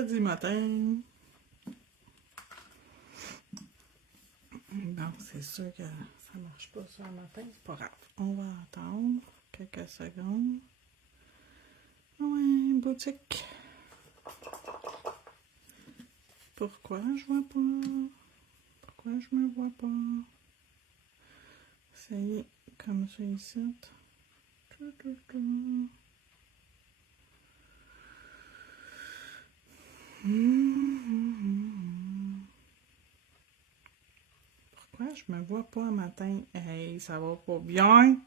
mercredi matin. Bon, c'est sûr que ça marche pas ça le matin, c'est pas grave. On va attendre quelques secondes. Ouais, boutique. Pourquoi je vois pas? Pourquoi je me vois pas? Ça y est, comme ça ici. Pourquoi je me vois pas un matin? Hey, ça va pas bien.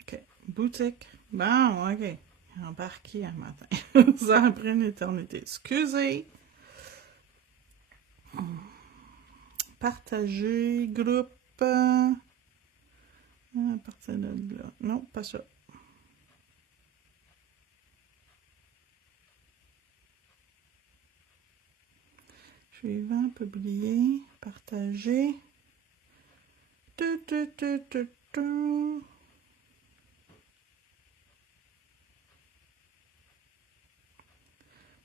OK. Boutique. Bon, OK. Embarqué un matin. Ça a pris une éternité. Excusez. Partager, groupe. À partir de là. Non, pas ça. Suivant, publier, partager.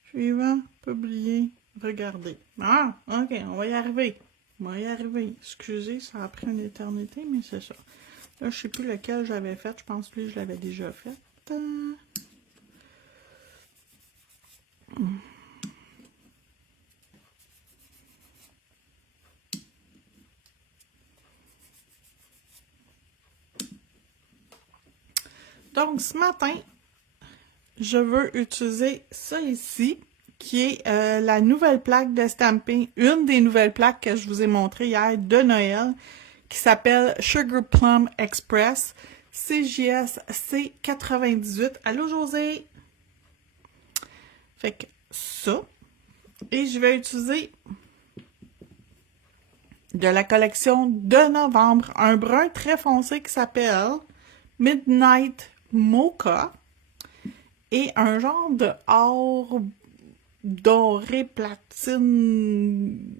Suivant, publier, regarder. Ah, OK, on va y arriver. On va y arriver. Excusez, ça a pris une éternité, mais c'est ça. Là, je sais plus lequel j'avais fait. Je pense que lui, je l'avais déjà fait. Donc, ce matin, je veux utiliser ça ici, qui est la nouvelle plaque de stamping, une des nouvelles plaques que je vous ai montrées hier de Noël, qui s'appelle Sugar Plum Express, CJS C98. Allô, José? Fait que ça. Et je vais utiliser de la collection de novembre, un brun très foncé qui s'appelle Midnight Mocha et un genre de or doré platine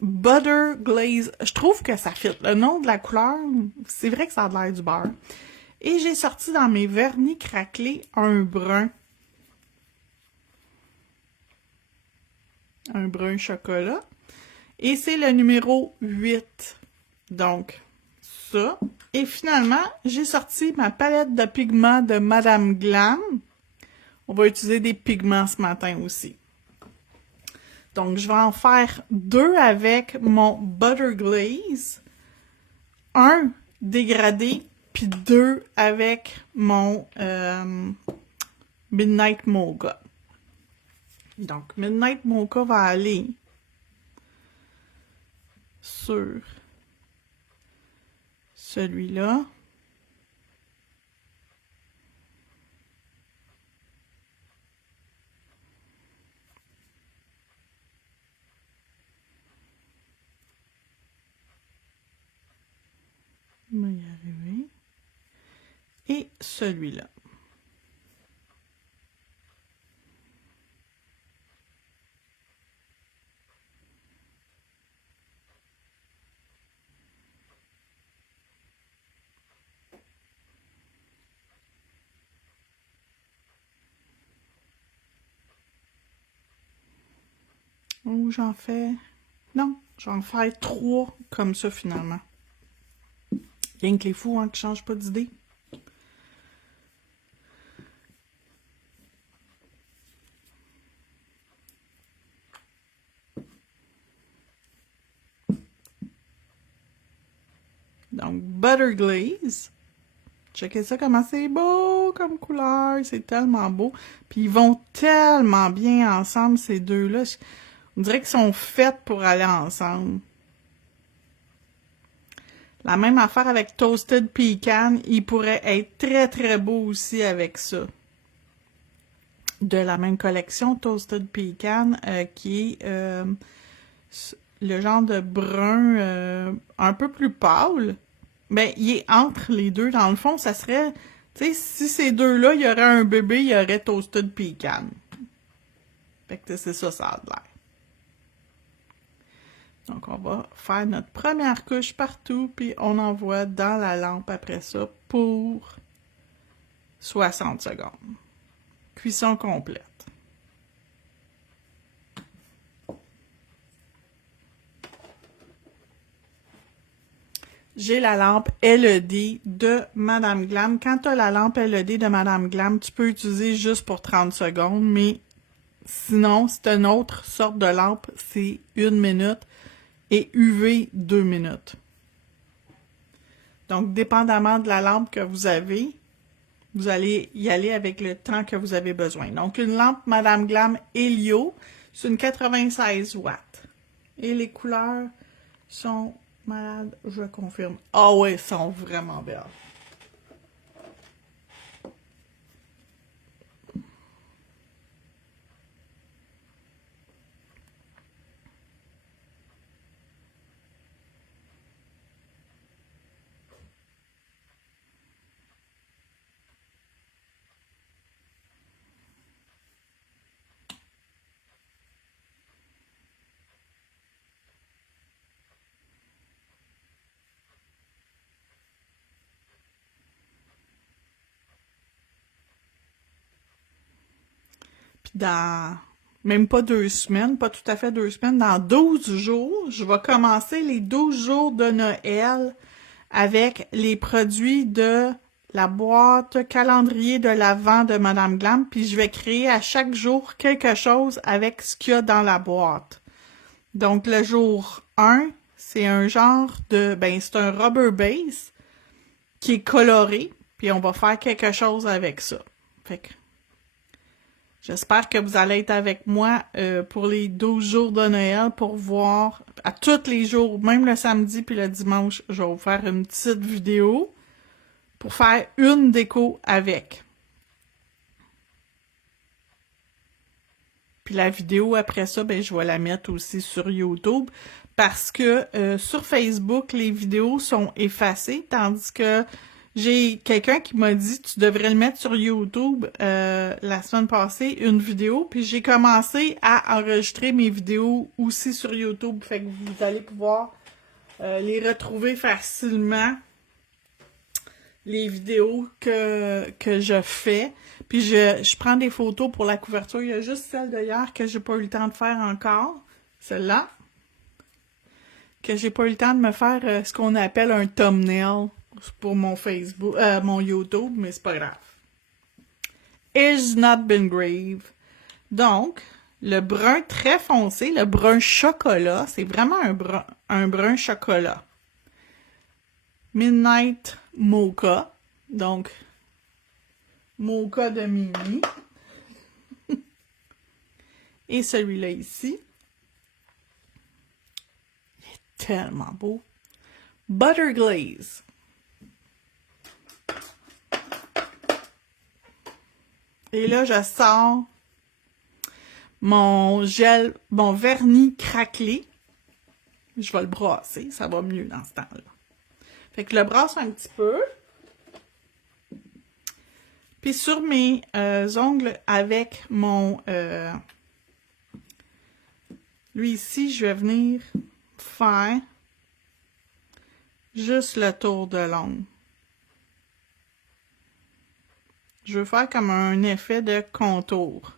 butter glaze. Je trouve que ça fit. Le nom de la couleur, c'est vrai que ça a l'air du beurre. Et j'ai sorti dans mes vernis craquelés un brun. Un brun chocolat. Et c'est le numéro 8. Donc, ça. Et finalement, j'ai sorti ma palette de pigments de Madame Glam. On va utiliser des pigments ce matin aussi. Donc, je vais en faire 2 avec mon Butter Glaze. Un dégradé, puis 2 avec mon Midnight Mocha. Donc, Midnight Mocha va aller sur celui-là. On va y arriver. Et celui-là. Ou j'en fais... Non, j'en fais 3 comme ça finalement. Rien que les fous hein, qui changent pas d'idée. Donc, Butter Glaze. Checkez ça, comment c'est beau comme couleur. C'est tellement beau. Puis ils vont tellement bien ensemble, ces deux-là. On dirait qu'ils sont faits pour aller ensemble. La même affaire avec Toasted Pecan. Il pourrait être très, très beau aussi avec ça. De la même collection, Toasted Pecan, qui est le genre de brun un peu plus pâle. Ben, il est entre les deux. Dans le fond, ça serait... Tu sais, si ces deux-là, il y aurait un bébé, il y aurait Toasted Pecan. Fait que c'est ça, ça a l'air. Donc, on va faire notre première couche partout, puis on envoie dans la lampe après ça pour 60 secondes. Cuisson complète. J'ai la lampe LED de Madame Glam. Quand tu as la lampe LED de Madame Glam, tu peux utiliser juste pour 30 secondes, mais sinon, c'est une autre sorte de lampe, c'est 1 minute et UV 2 minutes. Donc, dépendamment de la lampe que vous avez, vous allez y aller avec le temps que vous avez besoin. Donc, une lampe Madame Glam Helio, c'est une 96 watts. Et les couleurs sont malades, je confirme. Ah ouais, elles sont vraiment belles. Puis dans même pas 2 semaines, pas tout à fait 2 semaines, dans 12 jours, je vais commencer les 12 jours de Noël avec les produits de la boîte calendrier de l'Avent de Madame Glam, puis je vais créer à chaque jour quelque chose avec ce qu'il y a dans la boîte. Donc, le jour 1, c'est un genre de... Ben, c'est un rubber base qui est coloré, puis on va faire quelque chose avec ça. Fait que j'espère que vous allez être avec moi pour les 12 jours de Noël pour voir à tous les jours, même le samedi puis le dimanche, je vais vous faire une petite vidéo pour faire une déco avec. Puis la vidéo après ça, ben je vais la mettre aussi sur YouTube parce que sur Facebook, les vidéos sont effacées, tandis que j'ai quelqu'un qui m'a dit tu devrais le mettre sur YouTube la semaine passée, une vidéo, puis j'ai commencé à enregistrer mes vidéos aussi sur YouTube, fait que vous allez pouvoir les retrouver facilement, les vidéos que je fais. Puis je prends des photos pour la couverture. Il y a juste celle de hier que j'ai pas eu le temps de faire encore. Celle-là. Que j'ai pas eu le temps de me faire ce qu'on appelle un thumbnail pour mon Facebook, mon YouTube, mais c'est pas grave. It's not been grave. Donc, le brun très foncé, le brun chocolat, c'est vraiment un brun chocolat. Midnight Mocha. Donc, Mocha de Mimi. Et celui-là ici. Il est tellement beau. Butter Glaze. Et là, je sors mon gel, mon vernis craquelé. Je vais le brasser, ça va mieux dans ce temps-là. Fait que je le brasse un petit peu. Puis sur mes ongles avec mon... lui ici, je vais venir faire juste le tour de l'ongle. Je veux faire comme un effet de contour.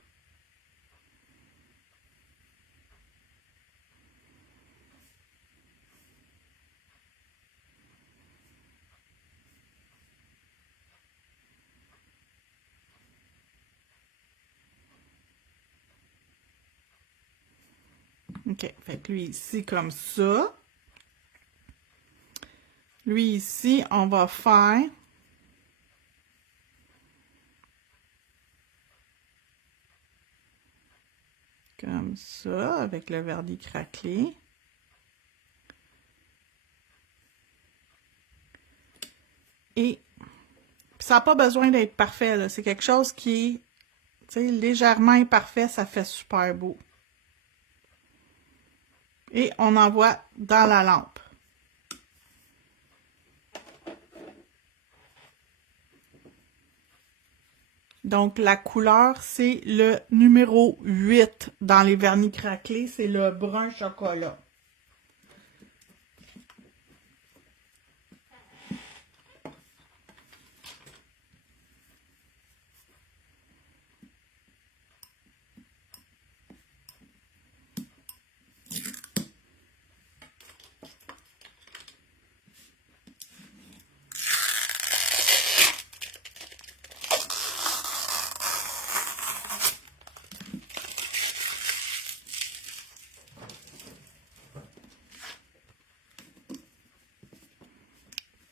OK, fait que lui ici comme ça. Lui ici, on va faire comme ça, avec le vernis craquelé. Et ça n'a pas besoin d'être parfait, c'est quelque chose qui est légèrement imparfait, ça fait super beau. Et on envoie dans la lampe. Donc, la couleur, c'est le numéro 8 dans les vernis craquelés, c'est le brun chocolat.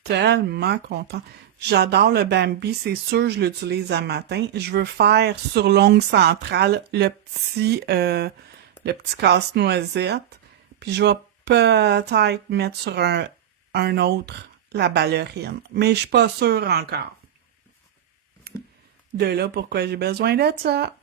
tellement contente. J'adore le Bambi, c'est sûr je l'utilise à matin. Je veux faire sur l'ongle centrale le petit casse-noisette. Puis je vais peut-être mettre sur un autre la ballerine. Mais je suis pas sûre encore. De là pourquoi j'ai besoin de ça.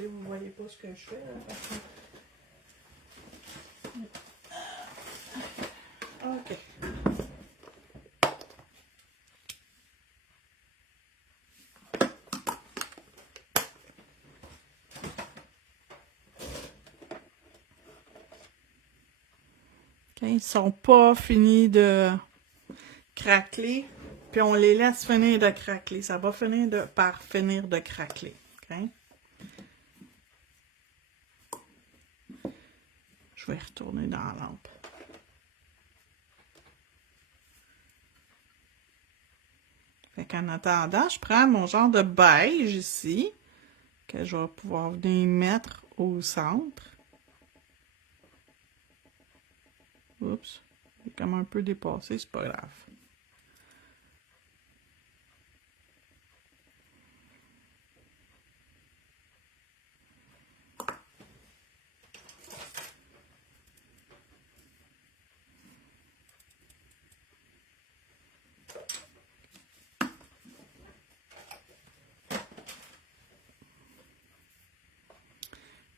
Vous voyez pas ce que je fais, là, parce que... OK. OK, ils sont pas finis de craqueler, puis on les laisse finir de craqueler. Ça va par finir de craqueler. OK? Je vais retourner dans la lampe. Fait qu'en attendant, je prends mon genre de beige ici, que je vais pouvoir venir mettre au centre. Oups, c'est comme un peu dépassé, c'est pas grave.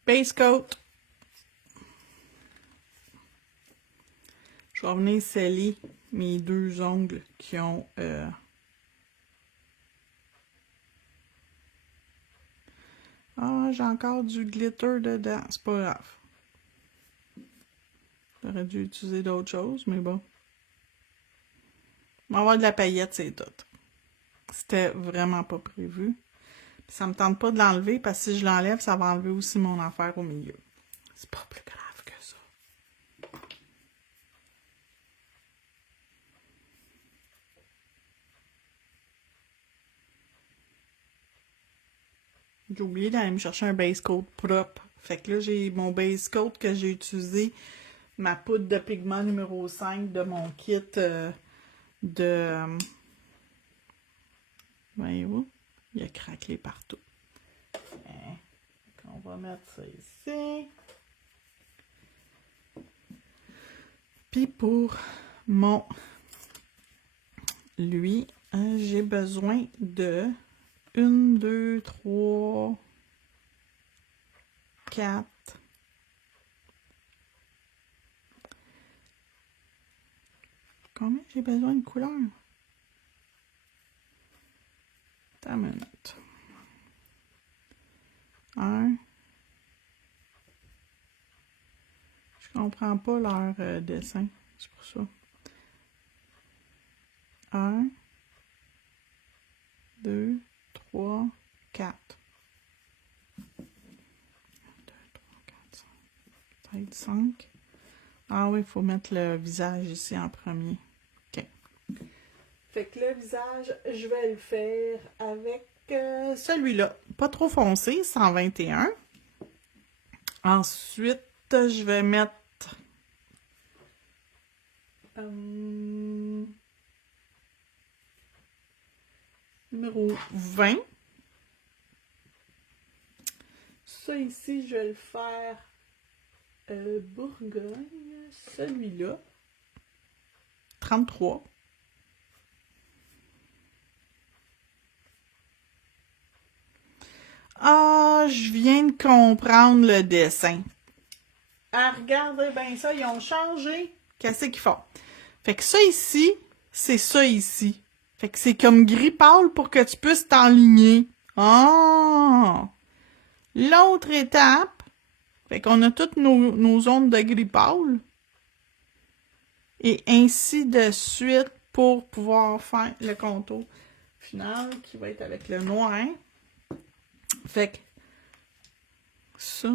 Base coat. Je vais venir sceller mes deux ongles qui ont... Ah, j'ai encore du glitter dedans. C'est pas grave. J'aurais dû utiliser d'autres choses, mais bon. On va avoir de la paillette, c'est tout. C'était vraiment pas prévu. Puis ça me tente pas de l'enlever parce que si je l'enlève, ça va enlever aussi mon affaire au milieu. C'est pas plus grave que ça. J'ai oublié d'aller me chercher un base coat propre. Fait que là, j'ai mon base coat que j'ai utilisé, ma poudre de pigment numéro 5 de mon kit voyez-vous? Il a craquelé partout. On va mettre ça ici. Puis pour lui, j'ai besoin de 1, 2, 3, 4. Combien j'ai besoin de couleurs? Attends une minute. 1. Je comprends pas leur dessin. C'est pour ça. 1, 2, 3, 4. 1, 2, 3, 4, 5. Peut-être 5. Ah oui, il faut mettre le visage ici en premier. OK. Fait que le visage, je vais le faire avec celui-là. Pas trop foncé, 121. Ensuite, je vais mettre numéro 20. Ça ici, je vais le faire Bourgogne. Celui-là. 33. Ah, je viens de comprendre le dessin. Ah, regardez bien ça, ils ont changé. Qu'est-ce qu'ils font? Fait que ça ici, c'est ça ici. Fait que c'est comme gris pâle pour que tu puisses t'enligner. Ah! L'autre étape, fait qu'on a toutes nos zones de gris pâle. Et ainsi de suite pour pouvoir faire le contour final qui va être avec le noir. Fait que Ça.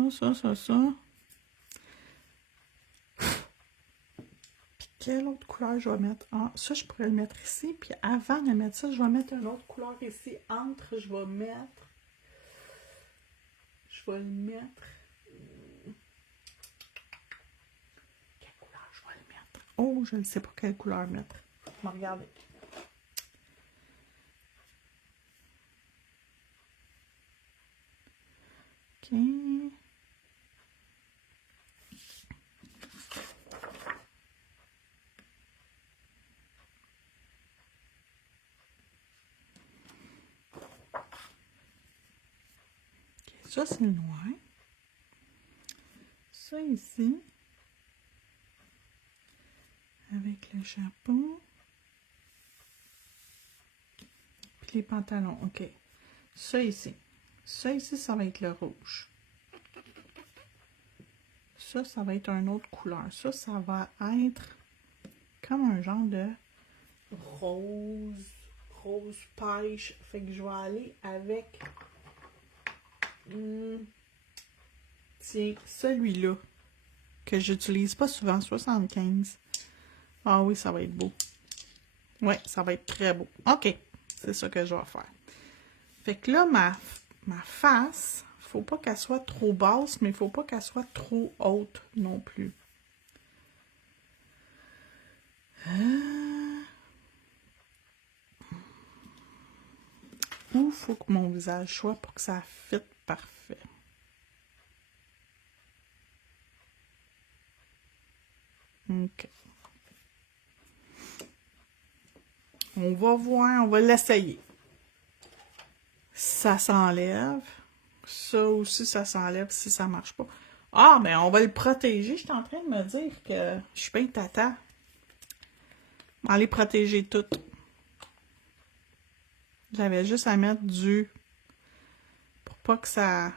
Puis quelle autre couleur je vais mettre? Ah, ça, je pourrais le mettre ici. Puis avant de mettre ça, je vais mettre une autre couleur ici. Je vais le mettre... Quelle couleur je vais le mettre? Oh, je ne sais pas quelle couleur mettre. On va regarder. OK. Ça, c'est le noir. Ça ici, avec le chapeau. Puis les pantalons, OK. Ça ici. Ça ici, ça va être le rouge. Ça va être une autre couleur. Ça va être comme un genre de rose pêche. Fait que je vais aller avec... tiens, celui-là, que j'utilise pas souvent, 75. Ah oui, ça va être beau. Ouais, ça va être très beau. OK, c'est ça que je vais faire. Fait que là, ma face, faut pas qu'elle soit trop basse, mais il faut pas qu'elle soit trop haute non plus. Où faut que mon visage soit pour que ça fitte parfait. OK. On va voir, on va l'essayer. Ça s'enlève. Ça aussi, ça s'enlève si ça marche pas. Ah, ben on va le protéger. Je suis en train de me dire que je suis bien tata. On va les protéger toutes. J'avais juste à mettre du... Pour pas que ça...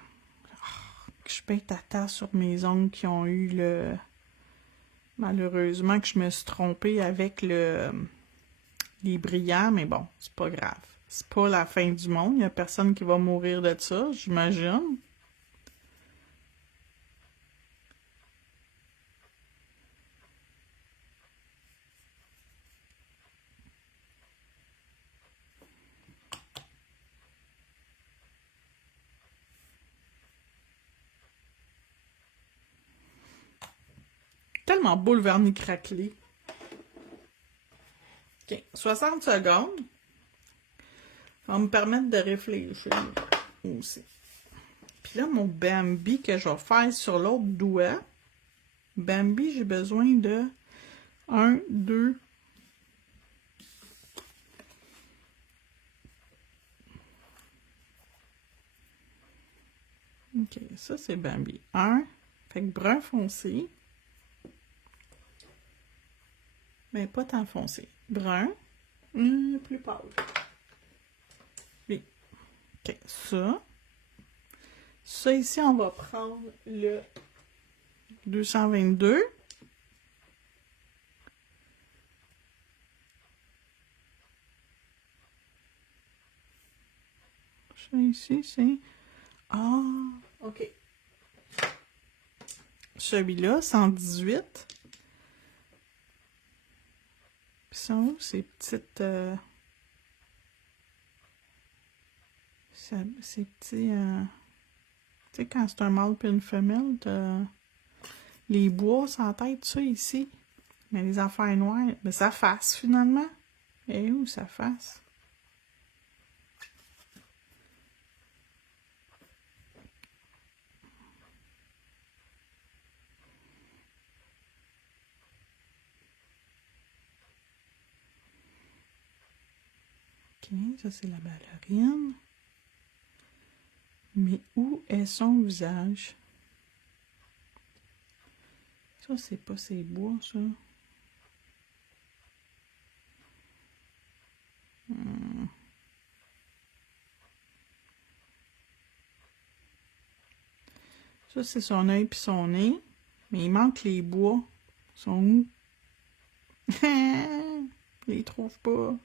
que je suis bien tata sur mes ongles qui ont eu le... Malheureusement que je me suis trompée avec les brillants, mais bon, c'est pas grave. C'est pas la fin du monde. Il y a personne qui va mourir de ça, j'imagine. Tellement beau le vernis craquelé. OK, 60 secondes. Ça va me permettre de réfléchir aussi. Puis là, mon Bambi que je vais faire sur l'autre doigt. Bambi, j'ai besoin de 1, 2... OK, ça c'est Bambi. 1, fait que brun foncé. Mais pas tant foncé. Brun, plus pâle. Oui. OK, ça. Ça ici, on va prendre le 222. Ça ici, c'est... Ah, OK. Celui-là, 118. Puis ça, ces petites... ces petits... tu sais, quand c'est un mâle puis une femelle, les bois sans tête, ça ici. Mais les affaires noires, mais ça fasse finalement. Et où ça fasse? OK, ça c'est la ballerine. Mais où est son visage? Ça, c'est pas ses bois, ça. Ça, c'est son œil puis son nez. Mais il manque les bois. Ils sont où? Je les trouve pas.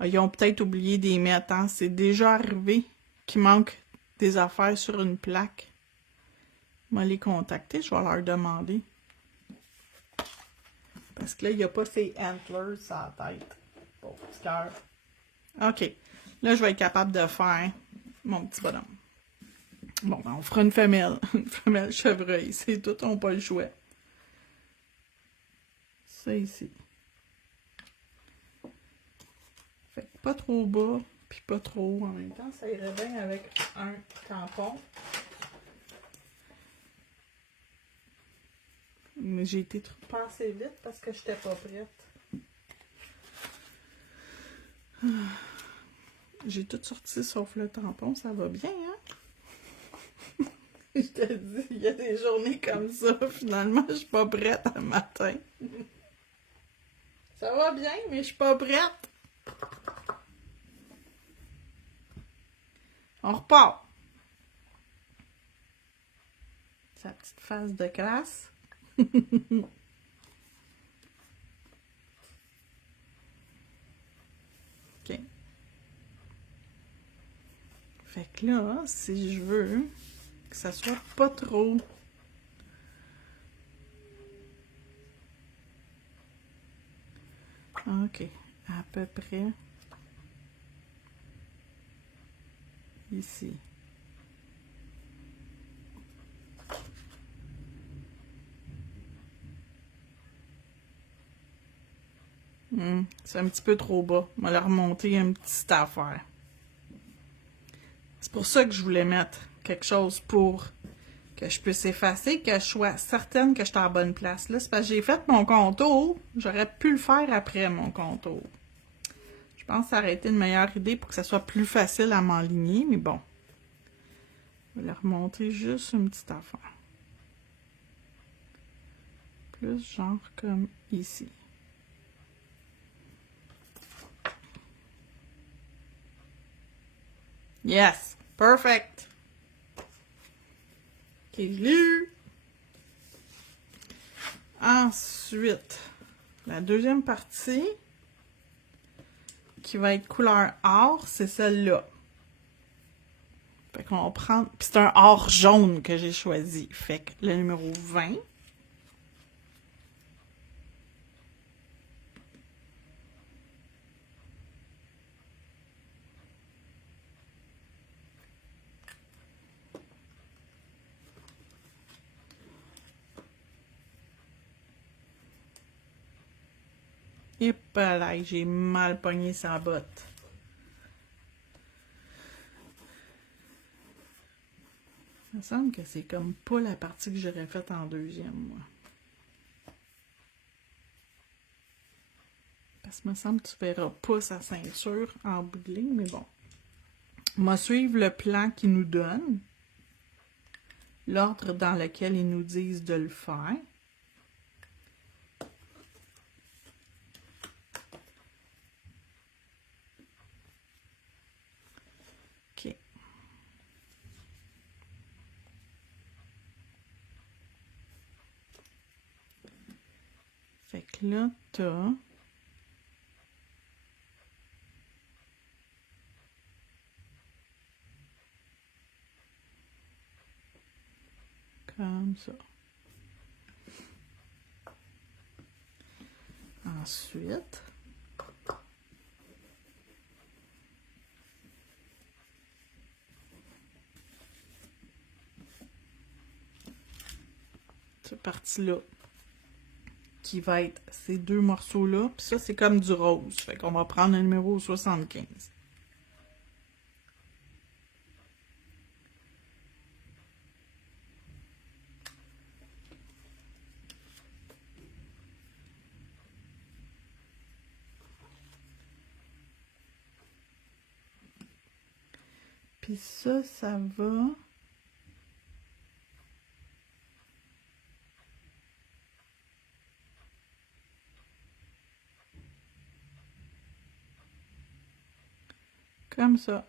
Ah, ils ont peut-être oublié d'y mettre, hein? C'est déjà arrivé qu'il manque des affaires sur une plaque. Je vais les contacter, je vais leur demander. Parce que là, il n'y a pas ces antlers sur la tête. Bon, petit cœur. OK. Là, je vais être capable de faire mon petit bonhomme. Bon, ben, on fera une femelle. Une femelle chevreuil. C'est tout, on n'a pas le choix. Ça ici. Fait que pas trop bas, puis pas trop haut en même temps. Ça irait bien avec un tampon. Mais j'ai été pas assez vite parce que j'étais pas prête. J'ai tout sorti sauf le tampon, ça va bien, hein? Je te dis, il y a des journées comme ça, finalement, je suis pas prête le matin. Ça va bien, mais je suis pas prête. On repart. Sa petite face de classe. OK. Fait que là, si je veux que ça soit pas trop... OK. À peu près ici. C'est un petit peu trop bas. On va la remonter une petite affaire. C'est pour ça que je voulais mettre quelque chose pour que je puisse effacer, que je sois certaine que je suis à la bonne place. Là, c'est parce que j'ai fait mon contour. J'aurais pu le faire après mon contour. Je pense que ça aurait été une meilleure idée pour que ça soit plus facile à m'enligner, mais bon. Je vais la remonter juste une petite affaire. Plus genre comme ici. Yes! Perfect! OK, lu! Ensuite, la deuxième partie qui va être couleur or, c'est celle-là. Fait qu'on va prendre... Puis c'est un or jaune que j'ai choisi. Fait que le numéro 20. Et là, j'ai mal pogné sa botte. Il me semble que c'est comme pas la partie que j'aurais faite en deuxième, moi. Parce que me semble que tu verras pas sa ceinture en bout de ligne, mais bon. On va suivre le plan qu'ils nous donnent. L'ordre dans lequel ils nous disent de le faire. OK. Fait que là, t'as... Comme ça. Ensuite... cette partie-là, qui va être ces deux morceaux-là. Puis ça, c'est comme du rose. Fait qu'on va prendre le numéro 75. Puis ça, ça va... comme ça.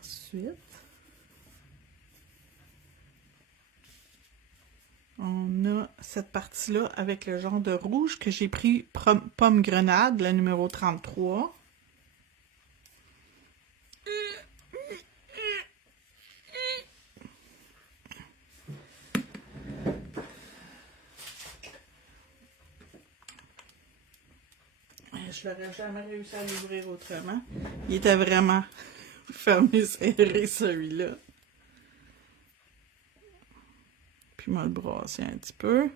Ensuite, on a cette partie-là avec le genre de rouge que j'ai pris pomme grenade, le numéro 33. Je n'aurais jamais réussi à l'ouvrir autrement. Il était vraiment fermé serré, celui-là. Puis, je vais le brasser un petit peu.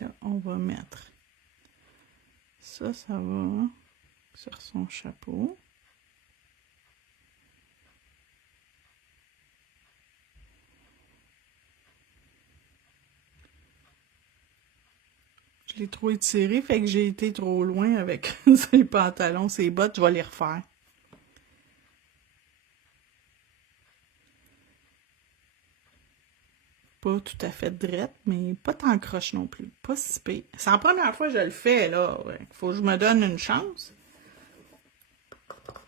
Là, on va mettre ça, ça va sur son chapeau. Je l'ai trop étiré, fait que j'ai été trop loin avec ses pantalons, ses bottes, je vais les refaire. Pas tout à fait drette, mais pas tant croche non plus. Pas si pire. C'est la première fois que je le fais, là. Ouais. Faut que je me donne une chance.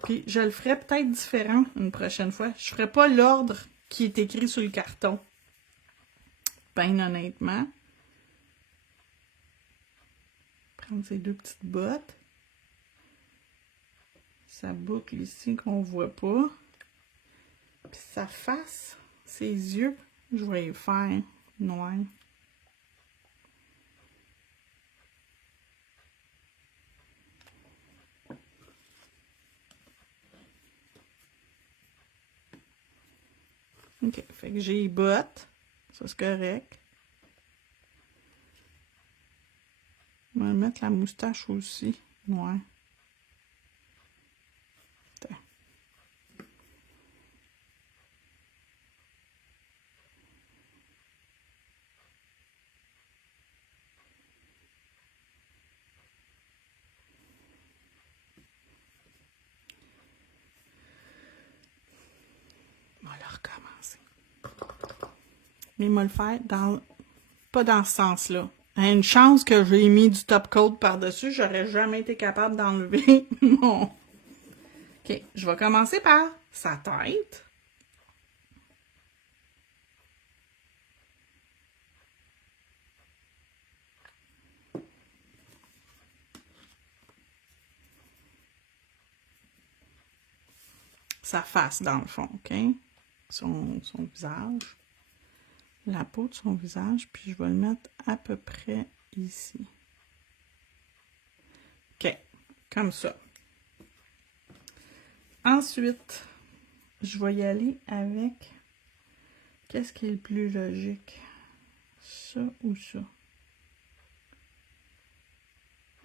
Puis je le ferai peut-être différent une prochaine fois. Je ferai pas l'ordre qui est écrit sur le carton. Ben honnêtement. Prendre ces deux petites bottes. Sa boucle ici qu'on voit pas. Puis sa face, ses yeux. Je vais les faire noir. Ok, fait que j'ai les bottes. Ça, c'est correct. Je vais mettre la moustache aussi, noire. On va recommencer. Mais il va le faire pas dans ce sens-là. Une chance que j'ai mis du top coat par-dessus, j'aurais jamais été capable d'enlever mon... Ok, je vais commencer par sa tête. Sa face, dans le fond, ok? Son visage. La peau de son visage, puis je vais le mettre à peu près ici. Ok, comme ça. Ensuite, je vais y aller avec... Qu'est-ce qui est le plus logique? Ça ou ça?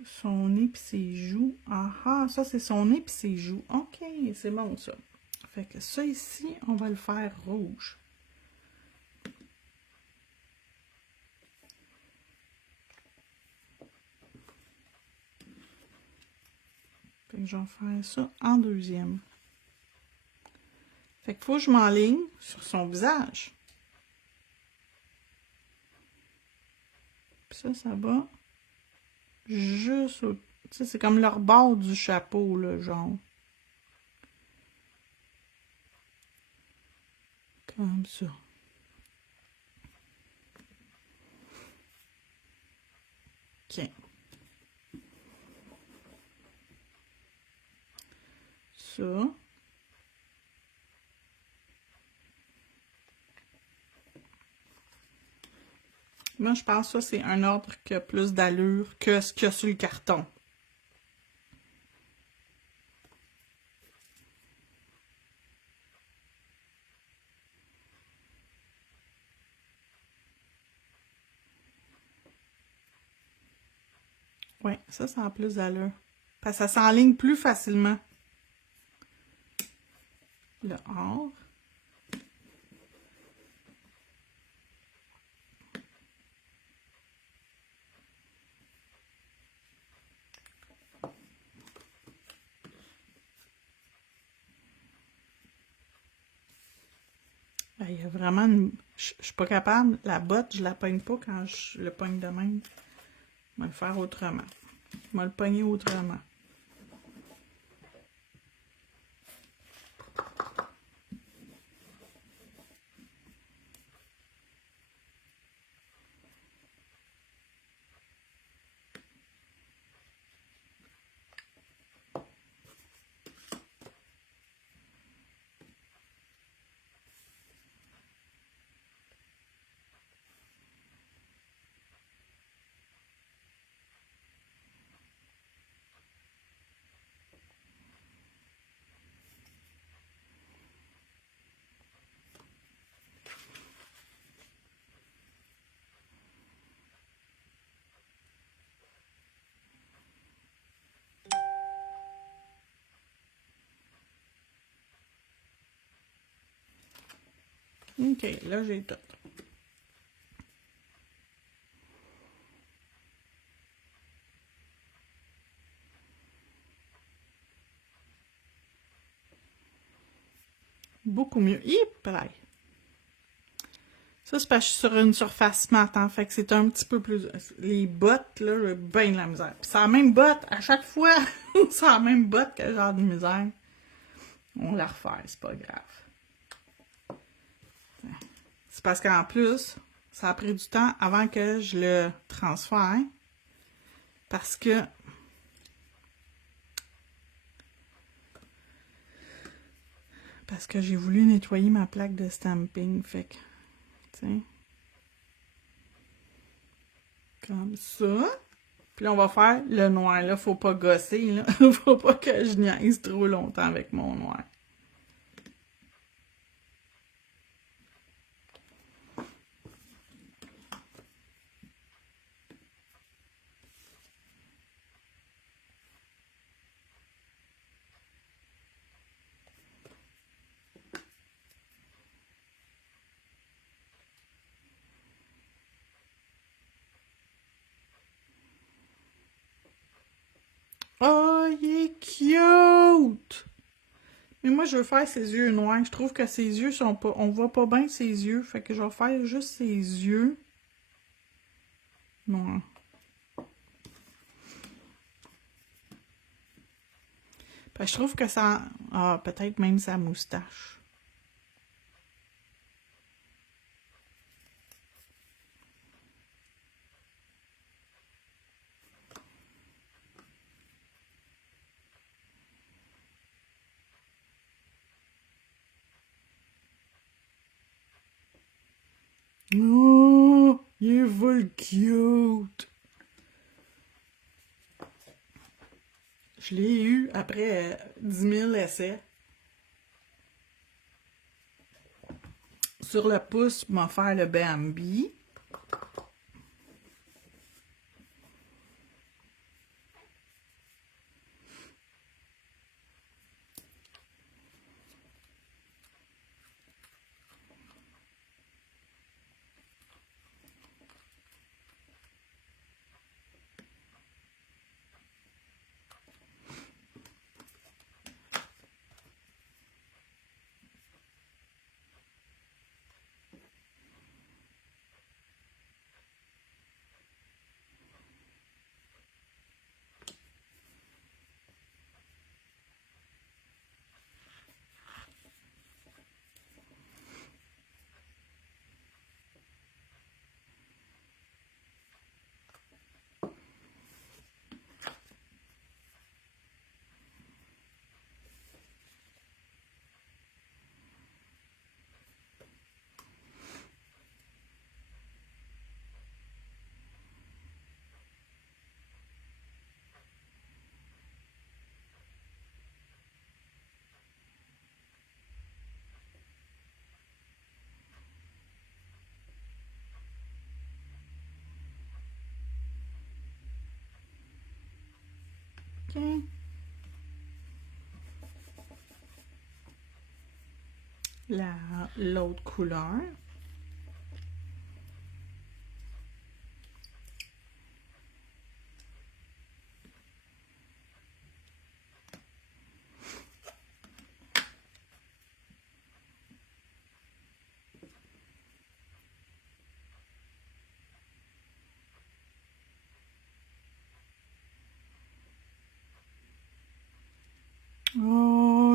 Son nez pis ses joues. Ah, ça c'est son nez pis ses joues. Ok, c'est bon ça. Fait que ça ici, on va le faire rouge. Fait que je vais faire ça en deuxième. Fait qu'il faut que je m'enligne sur son visage. Puis ça va juste au... Tu sais, c'est comme leur bord du chapeau, là, genre. Comme ça. OK. Ça. Moi, je pense que ça, c'est un ordre qui a plus d'allure que ce qu'il y a sur le carton. Oui, ça a plus d'allure. Parce que ça s'enligne plus facilement. Le or. Il y a vraiment une... Je suis pas capable. La botte, je la pogne pas quand je le pogne de même. Je vais le faire autrement. Je vais le pogner autrement. OK, là, j'ai tout. Beaucoup mieux. Pareil. Ça, c'est parce que je suis sur une surface mat, hein, fait que c'est un petit peu plus... Les bottes, là, j'ai bien de la misère. Puis c'est la même botte, à chaque fois, c'est la même botte que j'ai de misère. On la refait, c'est pas grave. C'est parce qu'en plus, ça a pris du temps avant que je le transfère. Parce que... j'ai voulu nettoyer ma plaque de stamping, fait que... Tu sais... Comme ça. Puis là, on va faire le noir. Là, faut pas gosser, là. Faut pas que je niaise trop longtemps avec mon noir. Oh, il est cute! Mais moi, je veux faire ses yeux noirs. Je trouve que ses yeux sont pas... On voit pas bien ses yeux. Fait que je vais faire juste ses yeux noirs. Je trouve que ça... Ah, peut-être même sa moustache. Oh, il est full cute! Je l'ai eu après 10 000 essais. Sur le pouce, m'a faire le Bambi. OK. L'autre couleur.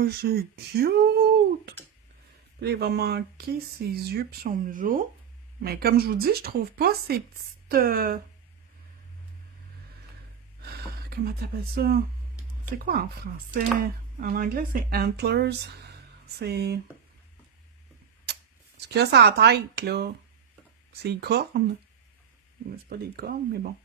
Oh, c'est cute! Puis là, il va manquer ses yeux puis son museau. Mais comme je vous dis, je trouve pas ces petites... Comment t'appelles ça? C'est quoi en français? En anglais, c'est antlers. C'est... Ce qu'il y a sur la tête, là. C'est les cornes. Mais c'est pas des cornes, mais bon.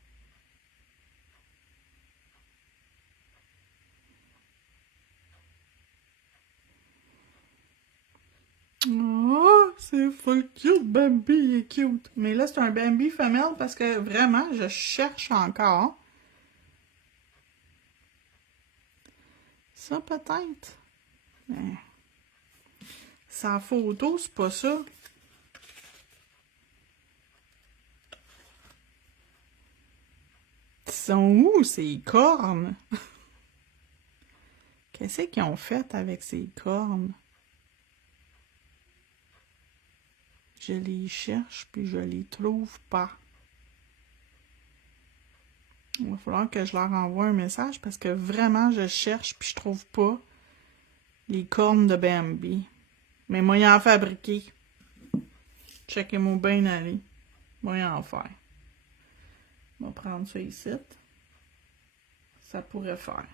Oh, c'est full cute, Bambi, il est cute. Mais là, c'est un Bambi femelle parce que vraiment, je cherche encore. Ça, peut-être. Mais... Sans photo, c'est pas ça. Ils sont où, ces cornes? Qu'est-ce qu'ils ont fait avec ces cornes? Je les cherche, puis je les trouve pas. Il va falloir que je leur envoie un message parce que vraiment, je cherche, puis je trouve pas les cornes de Bambi. Mais moi, y en fabriquer. Checkez-moi bien aller. Moi, y en faire. On va prendre ça ici. Ça pourrait faire.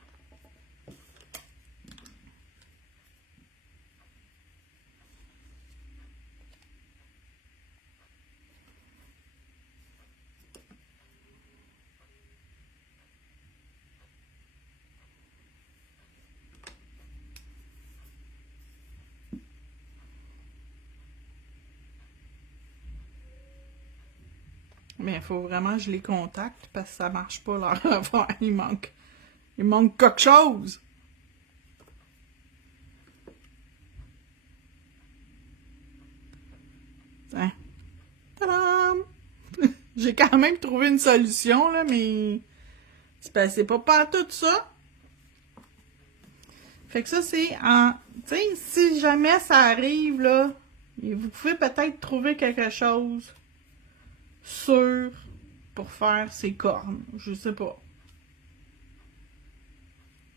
Mais il faut vraiment que je les contacte parce que ça marche pas leur affaire. Il manque quelque chose. Tiens. Tadam! J'ai quand même trouvé une solution, là, mais c'est pas tout ça. Fait que ça, c'est en... Tu sais, si jamais ça arrive, là, vous pouvez peut-être trouver quelque chose sûr pour faire ses cornes. Je sais pas.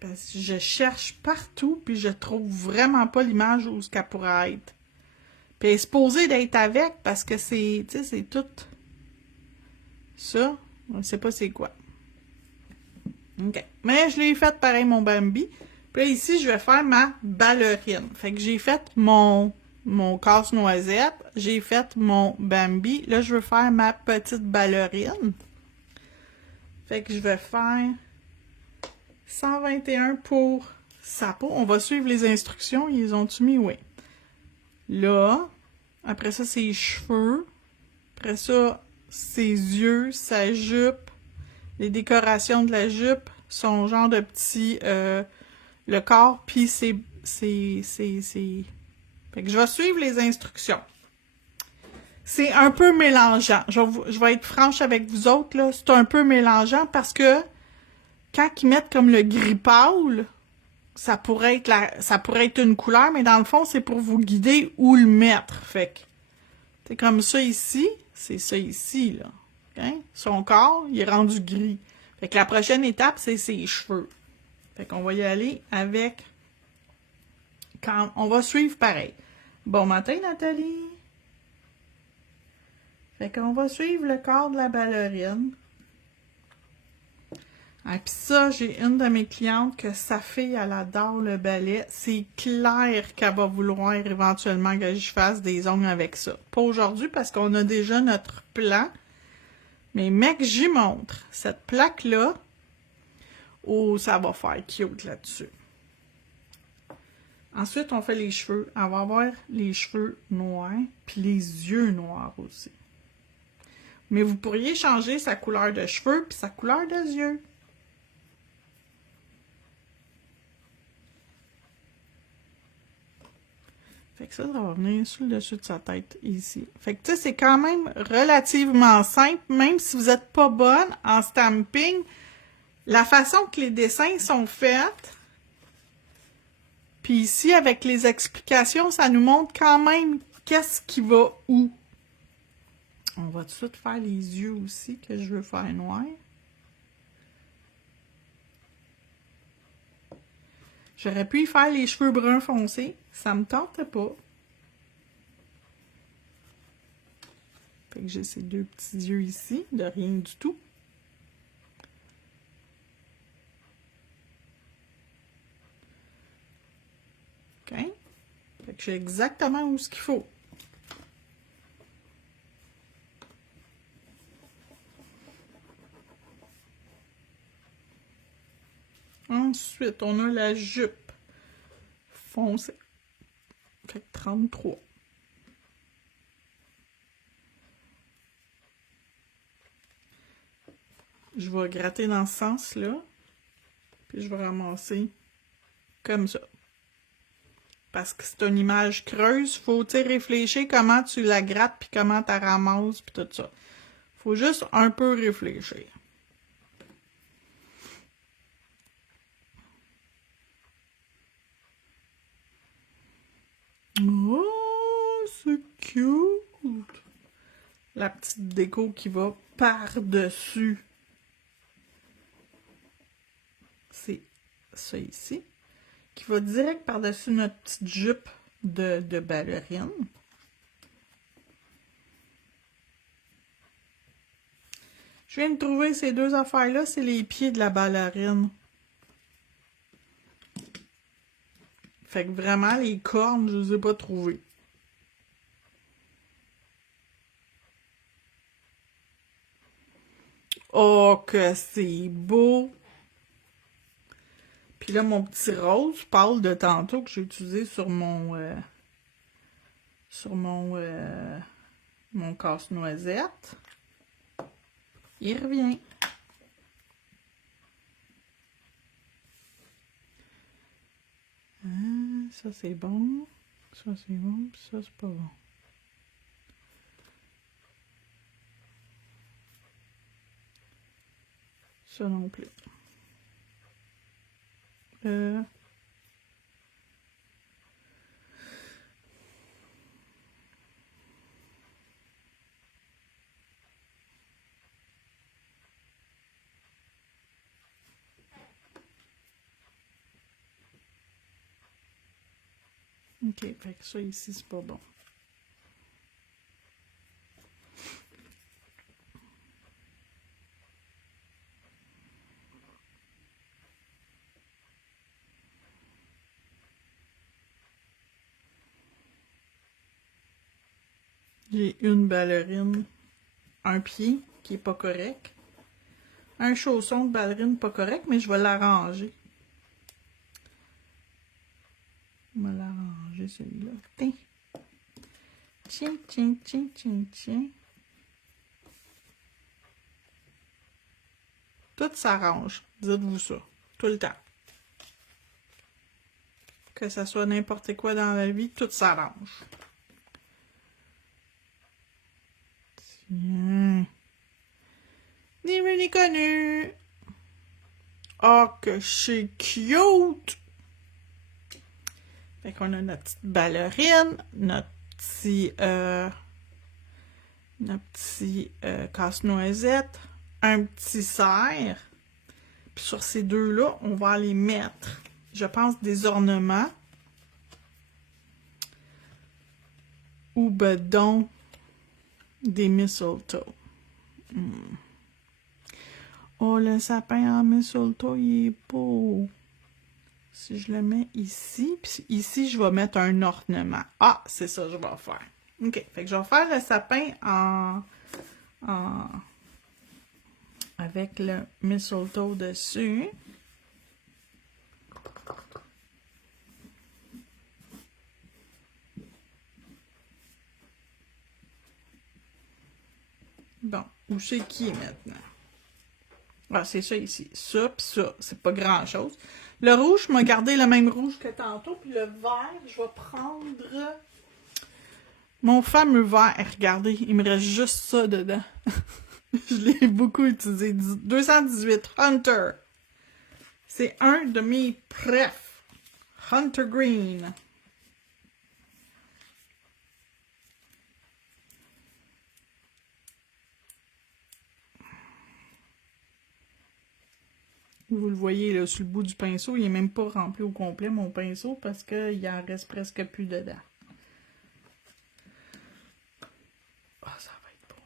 Parce que je cherche partout, puis je trouve vraiment pas l'image où ce qu'elle pourrait être. Puis elle est supposée d'être avec, parce que c'est, tu sais, c'est tout ça. On sait pas c'est quoi. OK. Mais je l'ai fait pareil, mon Bambi. Puis là, ici, je vais faire ma ballerine. Fait que j'ai fait mon casse-noisette. J'ai fait mon Bambi. Là, je veux faire ma petite ballerine. Fait que je vais faire 121 pour sa peau. On va suivre les instructions. Ils ont-tu mis? Oui. Là. Après ça, ses cheveux. Après ça, ses yeux, sa jupe. Les décorations de la jupe. Son genre de petit... le corps, puis c'est... Fait que je vais suivre les instructions. C'est un peu mélangeant. Je vais être franche avec vous autres, là. C'est un peu mélangeant parce que quand ils mettent comme le gris pâle, ça pourrait être une couleur, mais dans le fond, c'est pour vous guider où le mettre. Fait que c'est comme ça ici, c'est ça ici, là. Okay? Son corps, il est rendu gris. Fait que la prochaine étape, c'est ses cheveux. Fait qu'on va y aller avec... On va suivre pareil. Bon matin, Nathalie! Fait qu'on va suivre le corps de la ballerine. Ah, puis ça, j'ai une de mes clientes que sa fille, elle adore le ballet. C'est clair qu'elle va vouloir éventuellement que je fasse des ongles avec ça. Pas aujourd'hui parce qu'on a déjà notre plan. Mais mec, j'y montre. Cette plaque-là, oh, ça va faire cute là-dessus. Ensuite, on fait les cheveux. Elle va avoir les cheveux noirs, puis les yeux noirs aussi. Mais vous pourriez changer sa couleur de cheveux puis sa couleur de yeux. Fait que ça va venir sur le dessus de sa tête ici. Fait que tu sais, c'est quand même relativement simple, même si vous n'êtes pas bonne en stamping. La façon que les dessins sont faits, puis ici, avec les explications, ça nous montre quand même qu'est-ce qui va où. On va tout de suite faire les yeux aussi, que je veux faire noir. J'aurais pu y faire les cheveux bruns foncés. Ça me tentait pas. Fait que j'ai ces deux petits yeux ici, de rien du tout. OK? Fait que j'ai exactement où ce qu'il faut. Ensuite, on a la jupe foncée. Fait que 33. Je vais gratter dans ce sens-là. Puis je vais ramasser comme ça. Parce que c'est une image creuse. Faut, tu sais, réfléchir comment tu la grattes, puis comment tu la ramasses, puis tout ça. Faut juste un peu réfléchir. Oh, c'est cute! La petite déco qui va par-dessus. C'est ça ici. Qui va direct par-dessus notre petite jupe de ballerine. Je viens de trouver ces deux affaires-là, c'est les pieds de la ballerine. Fait que vraiment, les cornes, je les ai pas trouvées. Oh, que c'est beau! Puis là, mon petit rose pâle de tantôt que j'ai utilisé sur mon mon casse-noisette. Il revient. Ah, ça c'est bon. Ça c'est bon, puis ça c'est pas bon. Ça non plus. OK, fait que ça ici, c'est pas bon. J'ai une ballerine, un pied qui est pas correct, un chausson de ballerine pas correct, mais je vais l'arranger. Je vais l'arranger celui-là. Tiens. Tiens, tiens, tiens, tiens, tiens. Tout s'arrange, dites-vous ça, tout le temps. Que ça soit n'importe quoi dans la vie, tout s'arrange. Tiens. Ni vu ni connu. Oh, que c'est cute! Fait qu'on a notre petite ballerine, notre petit casse-noisette, un petit cerf. Puis sur ces deux-là, on va aller mettre, je pense, des ornements. Ou ben donc des mistletoe. Oh, le sapin en mistletoe, il est beau. Si je le mets ici, puis ici, je vais mettre un ornement. Ah, c'est ça que je vais faire. OK, fait que je vais faire le sapin avec le mistletoe dessus. Bon, où c'est qui est maintenant? Ah, c'est ça ici. Ça, puis ça. C'est pas grand-chose. Le rouge, je vais garder le même rouge que tantôt. Puis le vert, je vais prendre mon fameux vert. Regardez, il me reste juste ça dedans. Je l'ai beaucoup utilisé. 218 Hunter. C'est un de mes préf. Hunter Green. Vous le voyez là, sur le bout du pinceau, il n'est même pas rempli au complet, mon pinceau, parce qu'il en reste presque plus dedans. Ah, ça va être beau.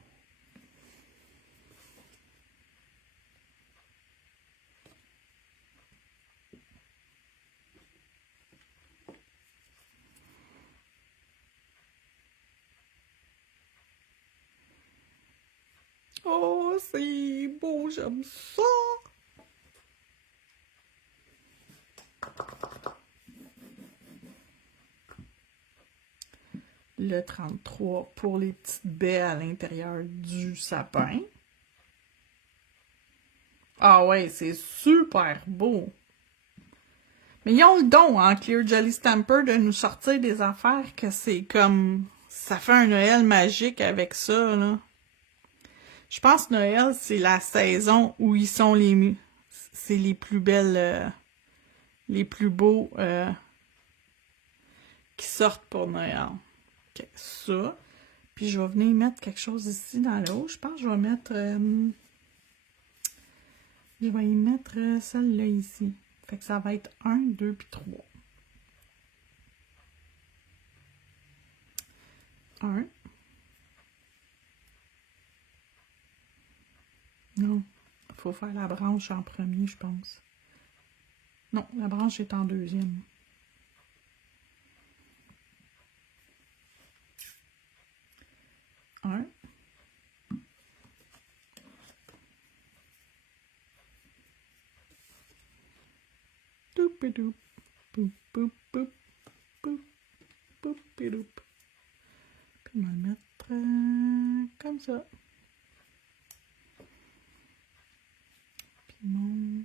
Oh, c'est beau, j'aime ça! Le 33 pour les petites baies à l'intérieur du sapin. Ah ouais, c'est super beau! Mais ils ont le don, hein, Clear Jelly Stamper, de nous sortir des affaires que c'est comme... Ça fait un Noël magique avec ça, là. Je pense que Noël, c'est la saison où ils sont les... C'est les plus belles... les plus beaux qui sortent pour Noël. Ok, ça. Puis je vais venir mettre quelque chose ici dans le haut. Je pense que je vais mettre... je vais y mettre celle-là ici. Fait que ça va être 1, 2, puis 3. 1. Non, il faut faire la branche en premier, je pense. Non, la branche est en deuxième. 1. Doupidoup, poup, poup, poup, poup, poupidoup. Puis on va le mettre comme ça. Puis mon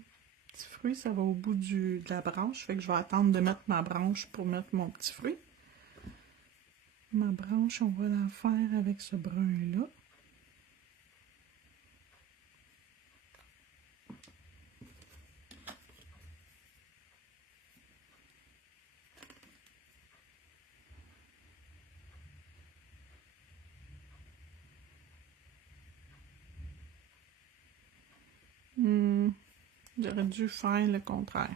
petit fruit, ça va au bout de la branche. Fait que je vais attendre de mettre ma branche pour mettre mon petit fruit. Ma branche, on va la faire avec ce brun-là. J'aurais dû faire le contraire.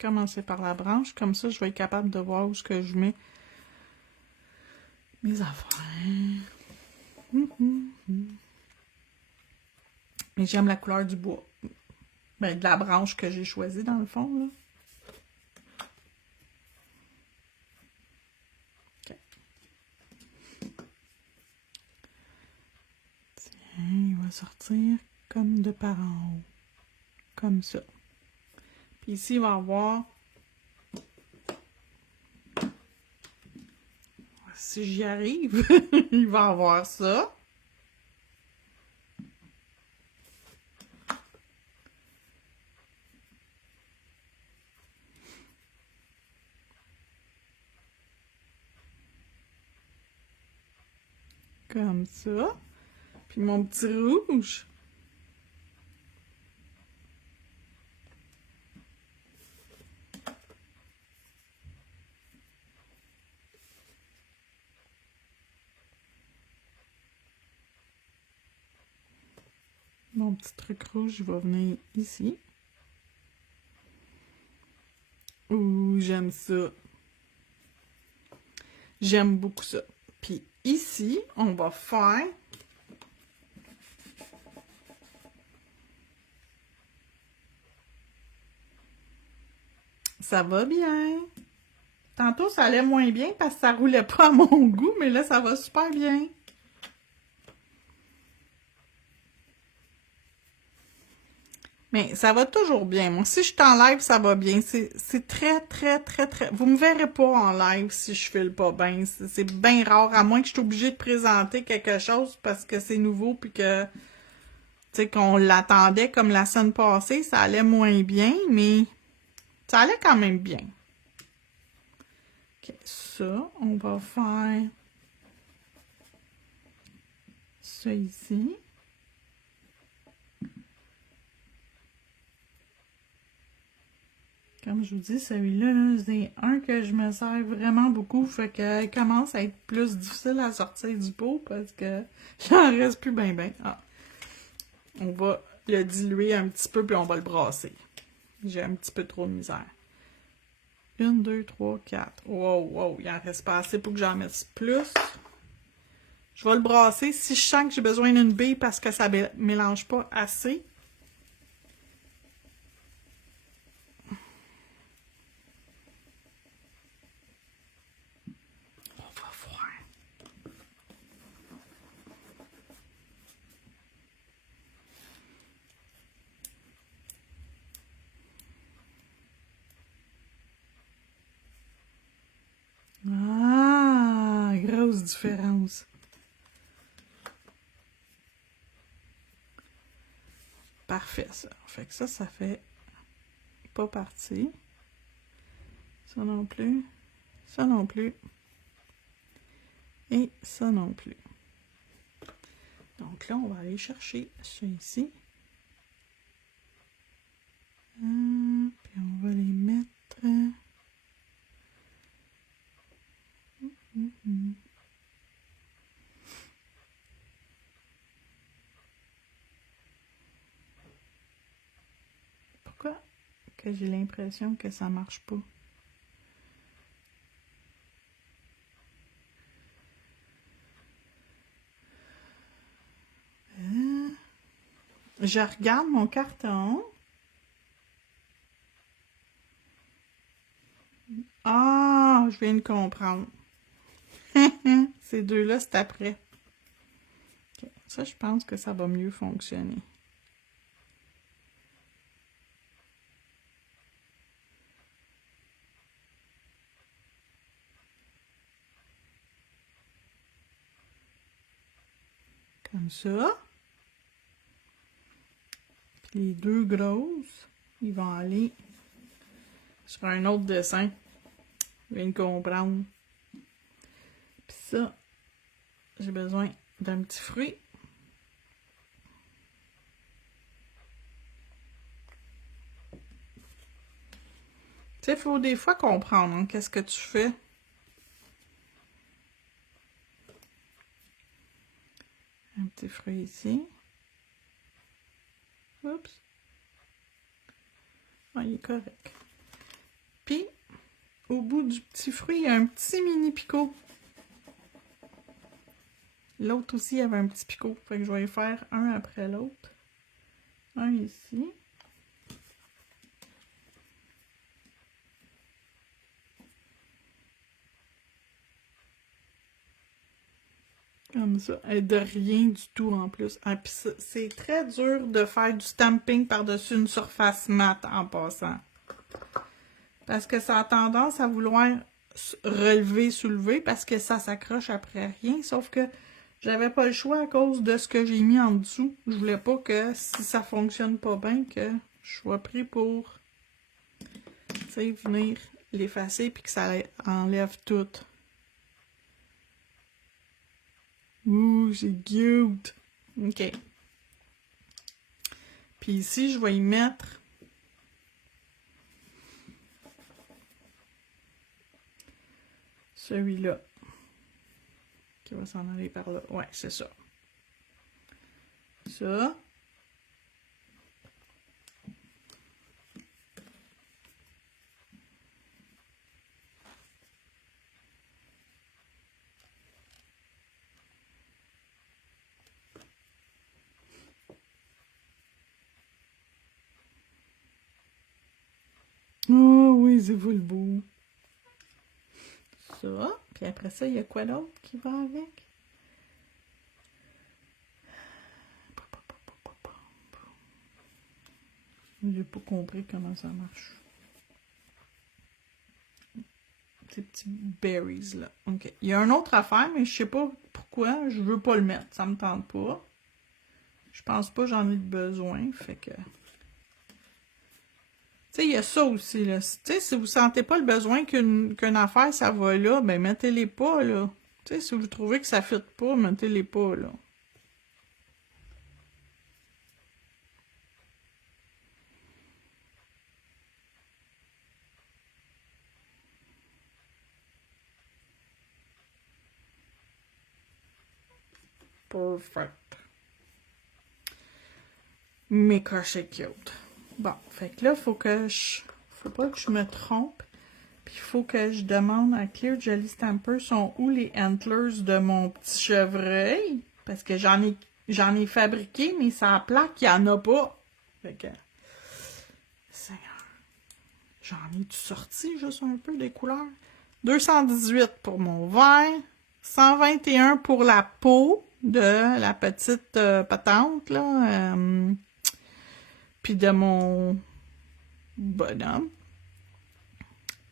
Commencer par la branche, comme ça je vais être capable de voir où ce que je mets mes affaires. Mais j'aime la couleur du bois. Ben, de la branche que j'ai choisie dans le fond, là. Okay. Tiens, il va sortir comme de par en haut. Comme ça. Puis ici, il va y avoir... Si j'y arrive, il va y avoir ça. Comme ça. Puis mon petit rouge. Mon petit truc rouge, il va venir ici. Ouh, j'aime ça. J'aime beaucoup ça. Puis ici, on va faire... Ça va bien. Tantôt, ça allait moins bien parce que ça roulait pas à mon goût, mais là, ça va super bien. Mais ça va toujours bien. Moi, si je suis en live, ça va bien. C'est très, très, très, très... Vous me verrez pas en live si je file pas bien. C'est bien rare, à moins que je suis obligée de présenter quelque chose parce que c'est nouveau puis que, tu sais, qu'on l'attendait comme la semaine passée, ça allait moins bien, mais ça allait quand même bien. Ok, ça, on va faire ça ici. Comme je vous dis, celui-là, c'est un que je me sers vraiment beaucoup, fait qu'il commence à être plus difficile à sortir du pot parce que j'en reste plus ben ben. Ah. On va le diluer un petit peu, puis on va le brasser. J'ai un petit peu trop de misère. 1, 2, 3, 4. Wow, wow, il en reste pas assez pour que j'en mette plus. Je vais le brasser. Si je sens que j'ai besoin d'une bille parce que ça ne mélange pas assez, on va voir. Ah, grosse différence. Parfait, ça. Fait que ça fait pas partie. Ça non plus. Ça non plus. Et ça non plus. Donc là, on va aller chercher ça ici. Puis on va les mettre... Pourquoi que j'ai l'impression que ça marche pas? Je regarde mon carton. Ah, je viens de comprendre. Ces deux-là, c'est après. Okay. Ça, je pense que ça va mieux fonctionner. Comme ça. Puis les deux grosses, ils vont aller sur un autre dessin. Je viens de comprendre. Puis ça, j'ai besoin d'un petit fruit. Tu sais, il faut des fois comprendre hein, qu'est-ce que tu fais. Un petit fruit ici. Oups. Ah, il est correct. Puis, au bout du petit fruit, il y a un petit mini picot. L'autre aussi avait un petit picot. Fait que je vais y faire un après l'autre. Un ici. Comme ça. Et de rien du tout en plus. Ah, puis c'est très dur de faire du stamping par-dessus une surface mate en passant. Parce que ça a tendance à vouloir relever, soulever, parce que ça s'accroche après rien. Sauf que j'avais pas le choix à cause de ce que j'ai mis en dessous. Je voulais pas que si ça fonctionne pas bien, que je sois pris pour, tu sais, venir l'effacer puis que ça enlève tout. Ouh, c'est cute! OK. Puis ici, je vais y mettre celui-là. Qui va s'en aller par là. Ouais, c'est ça. Ça. Oh oui, c'est full beau. Ça. Puis après ça, il y a quoi d'autre qui va avec? J'ai pas compris comment ça marche. Ces petits berries là. OK. Il y a une autre affaire, mais je sais pas pourquoi. Je veux pas le mettre. Ça me tente pas. Je pense pas que j'en ai besoin. Fait que... Tu sais, il y a ça aussi, là. Tu sais, si vous sentez pas le besoin qu'une affaire, ça va là, ben mettez-les pas, là. Tu sais, si vous trouvez que ça ne fit pas, mettez-les pas, là. Perfect. méga c'est cute. Bon, fait que là, faut pas que je me trompe. Puis il faut que je demande à Clear Jelly Stamper sont où les antlers de mon petit chevreuil. Parce que j'en ai fabriqué, mais ça plaque, il n'y en a pas. Fait que. Seigneur. J'en ai tout sorti, juste un peu des couleurs. 218 pour mon vert. 121 pour la peau de la petite patente, là. Puis de mon bonhomme.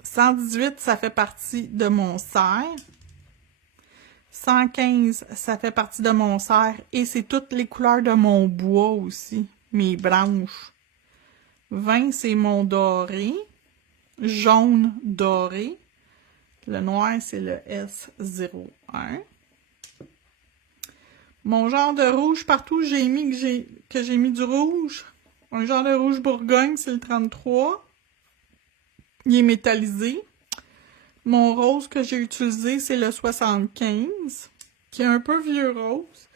118, ça fait partie de mon cerf. 115, ça fait partie de mon cerf. Et c'est toutes les couleurs de mon bois aussi. Mes branches. 20, c'est mon doré. Jaune doré. Le noir, c'est le S01. Mon genre de rouge, partout j'ai mis que j'ai mis du rouge. Un genre de rouge Bourgogne, c'est le 33. Il est métallisé. Mon rose que j'ai utilisé, c'est le 75, qui est un peu vieux rose.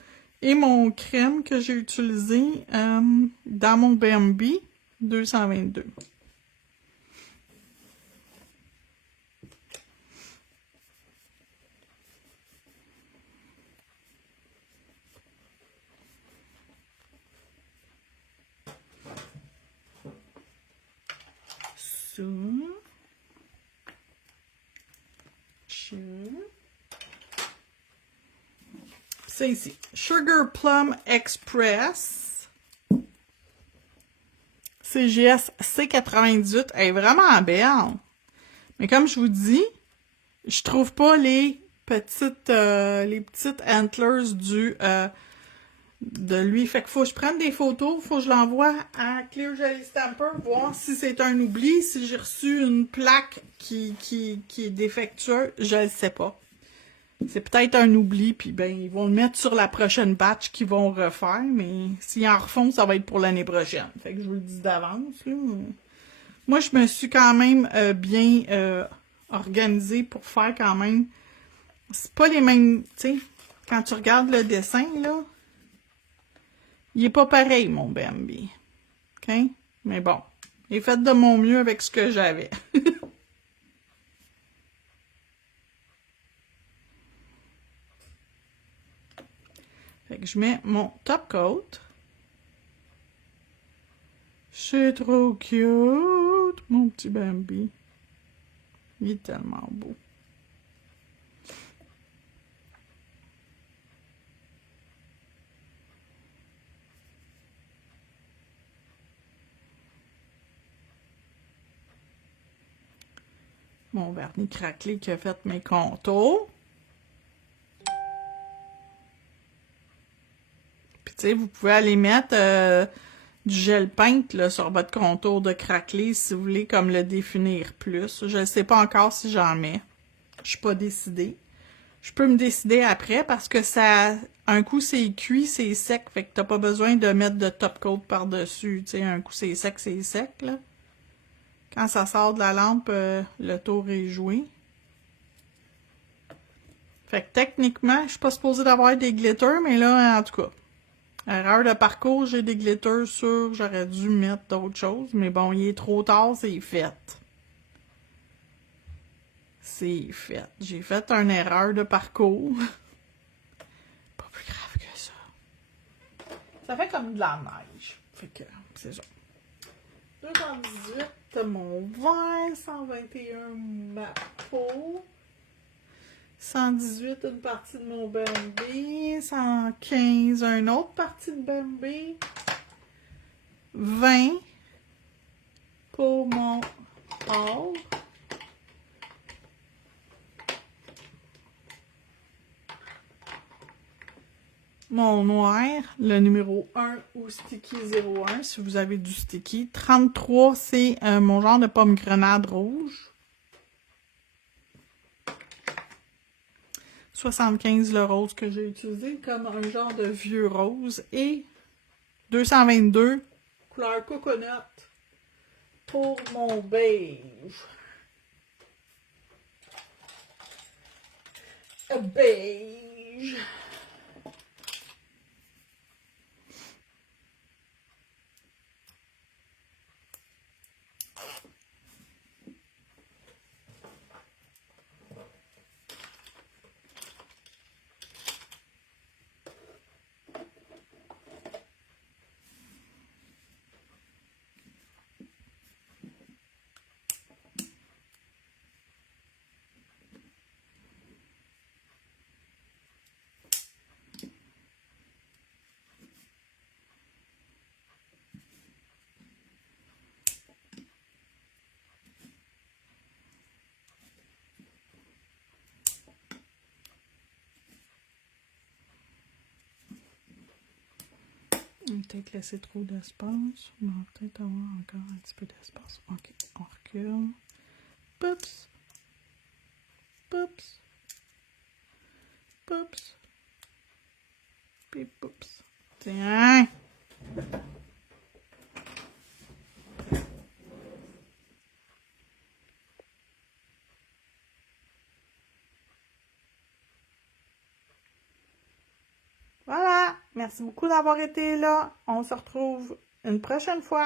Et mon crème que j'ai utilisé dans mon Bambi, 222. Ça. C'est ici. Sugar Plum Express. CGS C98. Elle est vraiment belle. Mais comme je vous dis, je trouve pas les petites antlers de lui. Fait qu'il faut que je prenne des photos, faut que je l'envoie à Clear Jelly Stamper, voir si c'est un oubli, si j'ai reçu une plaque qui est défectueuse, je le sais pas. C'est peut-être un oubli, puis ben ils vont le mettre sur la prochaine batch qu'ils vont refaire, mais s'ils en refont, ça va être pour l'année prochaine. Fait que je vous le dis d'avance, là. Moi, je me suis quand même bien organisée pour faire quand même. C'est pas les mêmes, tu sais, quand tu regardes le dessin, là, il est pas pareil, mon Bambi. OK? Mais bon, j'ai fait de mon mieux avec ce que j'avais. Fait que je mets mon top coat. C'est trop cute, mon petit Bambi. Il est tellement beau. Mon vernis craquelé qui a fait mes contours. Puis tu sais, vous pouvez aller mettre du gel peinte là, sur votre contour de craquelé si vous voulez comme le définir plus. Je ne sais pas encore si j'en mets. Je suis pas décidée. Je peux me décider après parce que ça, un coup c'est cuit, c'est sec, fait que t'as pas besoin de mettre de top coat par-dessus. Tu sais, un coup c'est sec, là. Quand ça sort de la lampe, le tour est joué. Fait que techniquement, je suis pas supposée d'avoir des glitters, mais là, en tout cas, erreur de parcours, j'ai des glitters sur, j'aurais dû mettre d'autres choses, mais bon, il est trop tard, c'est fait. C'est fait. J'ai fait une erreur de parcours. Pas plus grave que ça. Ça fait comme de la neige. Fait que, c'est ça. 218, mon vert, 121, ma peau. 118, une partie de mon Bambi. 115, une autre partie de Bambi. 20 pour mon or. Mon noir, le numéro 1 ou sticky 01, si vous avez du sticky. 33, c'est mon genre de pomme grenade rouge. 75, le rose que j'ai utilisé comme un genre de vieux rose. Et 222, couleur coconut pour mon beige. Beige. On va peut-être laisser trop d'espace. On va peut-être avoir encore un petit peu d'espace. OK, on recule. Poups. Poups. Poups. Puis poups. Tiens! Voilà! Merci beaucoup d'avoir été là. On se retrouve une prochaine fois.